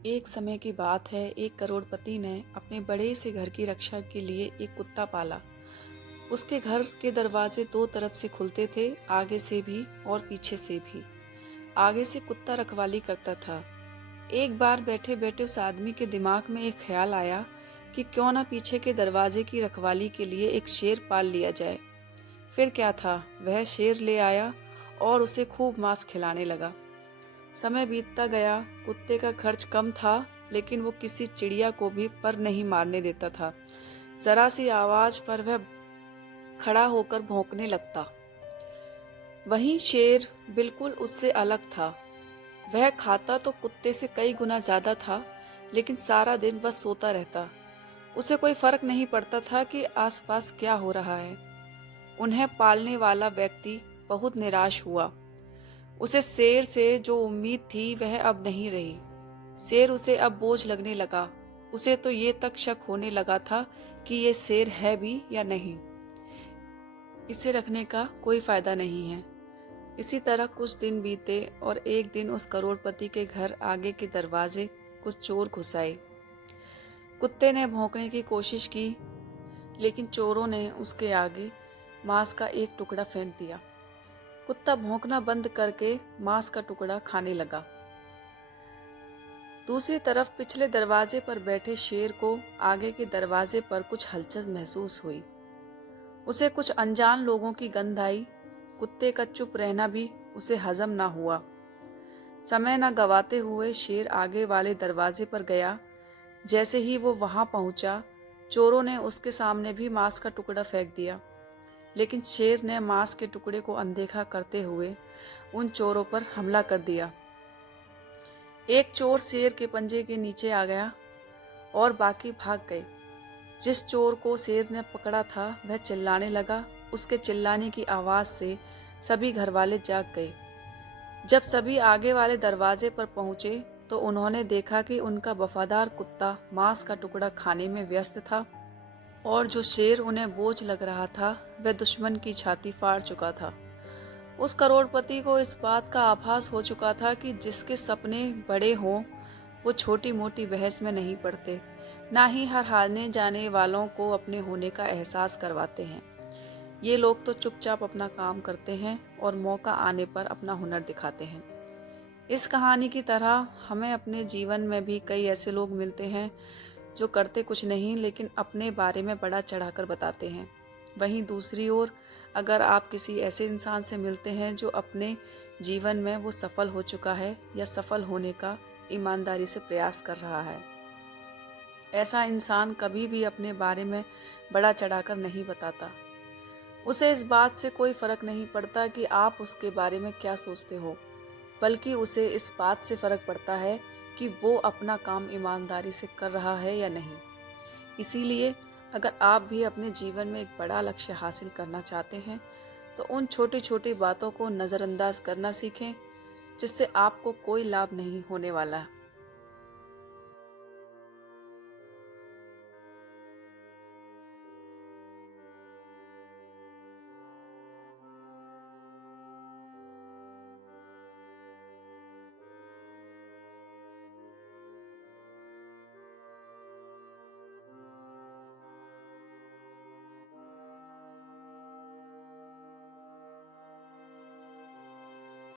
एक समय की बात है, एक करोड़पति ने अपने बड़े से घर की रक्षा के लिए एक कुत्ता पाला। उसके घर के दरवाजे दो तरफ से खुलते थे, आगे से भी और पीछे से भी। आगे से कुत्ता रखवाली करता था। एक बार बैठे बैठे उस आदमी के दिमाग में एक ख्याल आया कि क्यों ना पीछे के दरवाजे की रखवाली के लिए एक शेर पाल लिया जाए। फिर क्या था, वह शेर ले आया और उसे खूब मांस खिलाने लगा। समय बीतता गया, कुत्ते का खर्च कम था, लेकिन वो किसी चिड़िया को भी पर नहीं मारने देता था। जरा सी आवाज पर वह खड़ा होकर भौंकने लगता। वहीं शेर बिल्कुल उससे अलग था। वह खाता तो कुत्ते से कई गुना ज्यादा था, लेकिन सारा दिन बस सोता रहता। उसे कोई फर्क नहीं पड़ता था कि आसपास क्या हो रहा है। उन्हें पालने वाला व्यक्ति बहुत निराश हुआ। उसे शेर से जो उम्मीद थी वह अब नहीं रही। शेर उसे अब बोझ लगने लगा। उसे तो ये तक शक होने लगा था कि ये शेर है भी या नहीं। इसे रखने का कोई फायदा नहीं है। इसी तरह कुछ दिन बीते और एक दिन उस करोड़पति के घर आगे के दरवाजे कुछ चोर घुस आए। कुत्ते ने भौंकने की कोशिश की, लेकिन चोरों ने उसके आगे मांस का एक टुकड़ा फेंक दिया। कुत्ता भौंकना बंद करके मांस का टुकड़ा खाने लगा। दूसरी तरफ पिछले दरवाजे पर बैठे शेर को आगे के दरवाजे पर कुछ हलचल महसूस हुई। उसे कुछ अनजान लोगों की गंध आई। कुत्ते का चुप रहना भी उसे हजम ना हुआ। समय न गवाते हुए शेर आगे वाले दरवाजे पर गया। जैसे ही वो वहां पहुंचा, चोरों ने उसके सामने भी मांस का टुकड़ा फेंक दिया, लेकिन शेर ने मांस के टुकड़े को अनदेखा करते हुए उन चोरों पर हमला कर दिया। एक चोर शेर के पंजे के नीचे आ गया और बाकी भाग गए। जिस चोर को शेर ने पकड़ा था वह चिल्लाने लगा। उसके चिल्लाने की आवाज से सभी घरवाले जाग गए। जब सभी आगे वाले दरवाजे पर पहुंचे तो उन्होंने देखा कि उनका वफादार कुत्ता मांस का टुकड़ा खाने में व्यस्त था और जो शेर उन्हें बोझ लग रहा था वह दुश्मन की छाती फाड़ चुका था। उस करोड़पति को इस बात का आभास हो चुका था कि जिसके सपने बड़े हों वो छोटी मोटी बहस में नहीं पड़ते, ना ही हर हारने जाने वालों को अपने होने का एहसास करवाते हैं। ये लोग तो चुपचाप अपना काम करते हैं और मौका आने पर अपना हुनर दिखाते हैं। इस कहानी की तरह हमें अपने जीवन में भी कई ऐसे लोग मिलते हैं जो करते कुछ नहीं, लेकिन अपने बारे में बड़ा चढ़ाकर बताते हैं। वहीं दूसरी ओर अगर आप किसी ऐसे इंसान से मिलते हैं जो अपने जीवन में वो सफल हो चुका है या सफल होने का ईमानदारी से प्रयास कर रहा है, ऐसा इंसान कभी भी अपने बारे में बड़ा चढ़ाकर नहीं बताता। उसे इस बात से कोई फर्क नहीं पड़ता कि आप उसके बारे में क्या सोचते हो, बल्कि उसे इस बात से फर्क पड़ता है कि वो अपना काम ईमानदारी से कर रहा है या नहीं। इसीलिए अगर आप भी अपने जीवन में एक बड़ा लक्ष्य हासिल करना चाहते हैं तो उन छोटी छोटी बातों को नज़रअंदाज करना सीखें जिससे आपको कोई लाभ नहीं होने वाला।